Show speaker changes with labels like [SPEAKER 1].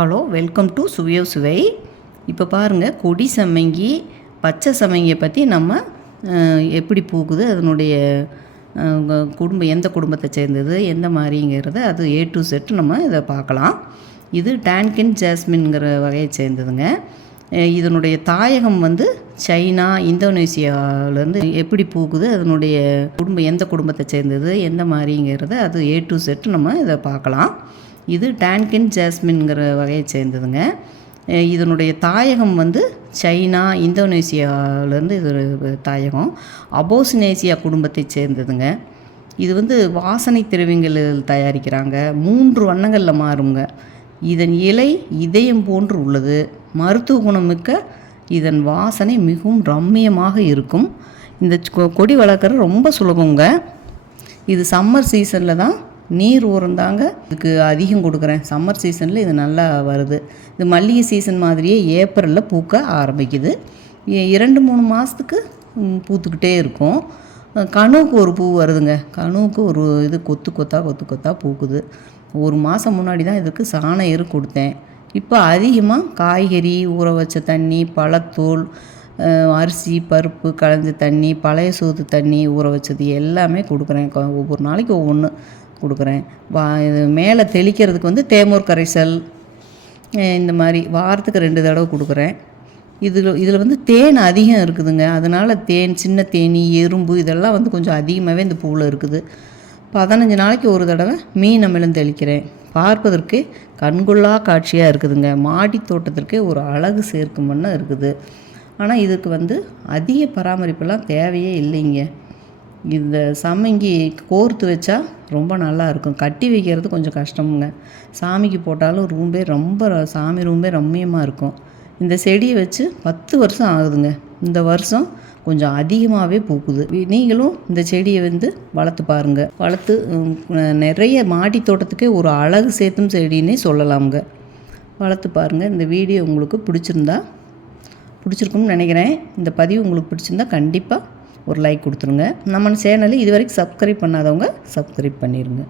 [SPEAKER 1] Hello welcome to சுவையோ சுவை. இப்போ பாருங்கள் கொடி சம்மங்கி பச்சை சம்மங்கியை பற்றி நம்ம எப்படி பூக்குது அதனுடைய குடும்பம் எந்த குடும்பத்தை சேர்ந்தது எந்த மாதிரிங்கிறத அது ஏ டு செட்டு நம்ம இதை பார்க்கலாம். இது டான்கின் ஜாஸ்மின்ங்கிற வகையை சேர்ந்ததுங்க. இதனுடைய தாயகம் வந்து சைனா இந்தோனேசியாவிலேருந்து எப்படி பூக்குது அதனுடைய குடும்பம் எந்த குடும்பத்தை சேர்ந்தது எந்த மாதிரிங்கிறத அது ஏ டு செட்டு நம்ம இதை பார்க்கலாம். இது டான்கின் ஜாஸ்மின்ங்கிற வகையை சேர்ந்ததுங்க. இதனுடைய தாயகம் வந்து சைனா இந்தோனேசியாவிலேருந்து இது ஒரு தாயகம். அபோசினேசியா குடும்பத்தை சேர்ந்ததுங்க. இது வந்து வாசனை திரவியங்கள் தயாரிக்கிறாங்க. மூன்று வண்ணங்களில் மாறுங்க. இதன் இலை இதயம் போன்று உள்ளது. மருத்துவ குணமிக்க இதன் வாசனை மிகவும் ரம்மியமாக இருக்கும். இந்த கொ- கொடி வளர்க்குறது ரொம்ப சுலபங்க. இது சம்மர் சீசனில் தான் நீர் உரம் தாங்க இதுக்கு அதிகம் கொடுக்குறேன். சம்மர் சீசனில் இது நல்லா வருது. இது மல்லிகை சீசன் மாதிரியே ஏப்ரலில் பூக்க ஆரம்பிக்குது. இரண்டு மூணு மாதத்துக்கு பூத்துக்கிட்டே இருக்கும். கணுவுக்கு ஒரு பூ வருதுங்க. கணுவுக்கு ஒரு இது கொத்து கொத்தா கொத்து கொத்தா பூக்குது. ஒரு மாதம் முன்னாடி தான் இதுக்கு சாண கொடுத்தேன். இப்போ அதிகமாக காய்கறி ஊற வச்ச தண்ணி பழத்தூள் அரிசி பருப்பு களைஞ்ச தண்ணி பழைய சோத்து தண்ணி ஊற வச்சது எல்லாமே கொடுக்குறேன். ஒவ்வொரு நாளைக்கு ஒவ்வொன்று கொடுக்குறேன். வா இது மேலே தெளிக்கிறதுக்கு வந்து தேமூர் கரைசல் இந்த மாதிரி வாரத்துக்கு ரெண்டு தடவை கொடுக்குறேன். இதில் இதில் வந்து தேன் அதிகம் இருக்குதுங்க. அதனால் தேன் சின்ன தேனி எறும்பு இதெல்லாம் வந்து கொஞ்சம் அதிகமாகவே இந்த பூவில் இருக்குது. பதினஞ்சு நாளைக்கு ஒரு தடவை மீன் அமிலம் தெளிக்கிறேன். பார்ப்பதற்கு கண்கொள்ளா காட்சியாக இருக்குதுங்க. மாடி தோட்டத்திற்கே ஒரு அழகு சேர்க்கும் வண்ணம் இருக்குது. ஆனால் இதுக்கு வந்து அதிக பராமரிப்பெல்லாம் தேவையே இல்லைங்க. இந்த சம்மங்கி கோர்த்து வச்சா ரொம்ப நல்லா இருக்கும். கட்டி வைக்கிறது கொஞ்சம் கஷ்டமுங்க. சாமிக்கு போட்டாலும் ரூம்பே ரொம்ப சாமி ரூம்பே ரம்மியமாக இருக்கும். இந்த செடியை வச்சு பத்து வருஷம் ஆகுதுங்க. இந்த வருஷம் கொஞ்சம் அதிகமாகவே பூக்குது. நீங்களும் இந்த செடியை வந்து வளர்த்து பாருங்கள் வளர்த்து நிறைய மாடி தோட்டத்துக்கே ஒரு அழகு சேர்த்தும் செடின்னே சொல்லலாமுங்க. வளர்த்து பாருங்கள் இந்த வீடியோ உங்களுக்கு பிடிச்சிருந்தா பிடிச்சிருக்கும்னு நினைக்கிறேன். இந்த பதிவு உங்களுக்கு பிடிச்சிருந்தா கண்டிப்பாக ஒரு லைக் கொடுத்துருங்க. நம்ம சேனலை இது வரைக்கும் சப்ஸ்கிரைப் பண்ணாதவங்க சப்ஸ்கிரைப் பண்ணிடுங்க